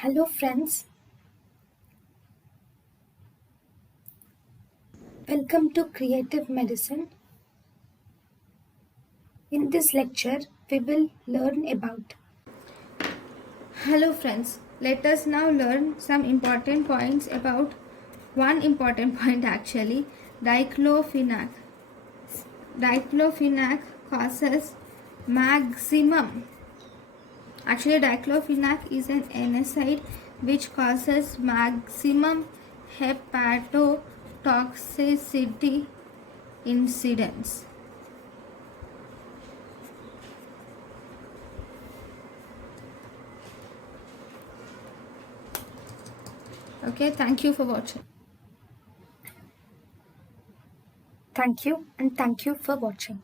Hello friends, welcome to Creative Medicine. In this lecture, we will learn about. Hello friends, let us now learn some important points about one important point actually, diclofenac. Diclofenac causes diclofenac is an NSAID which causes maximum hepatotoxicity incidence. Okay, thank you for watching. Thank you and thank you for watching.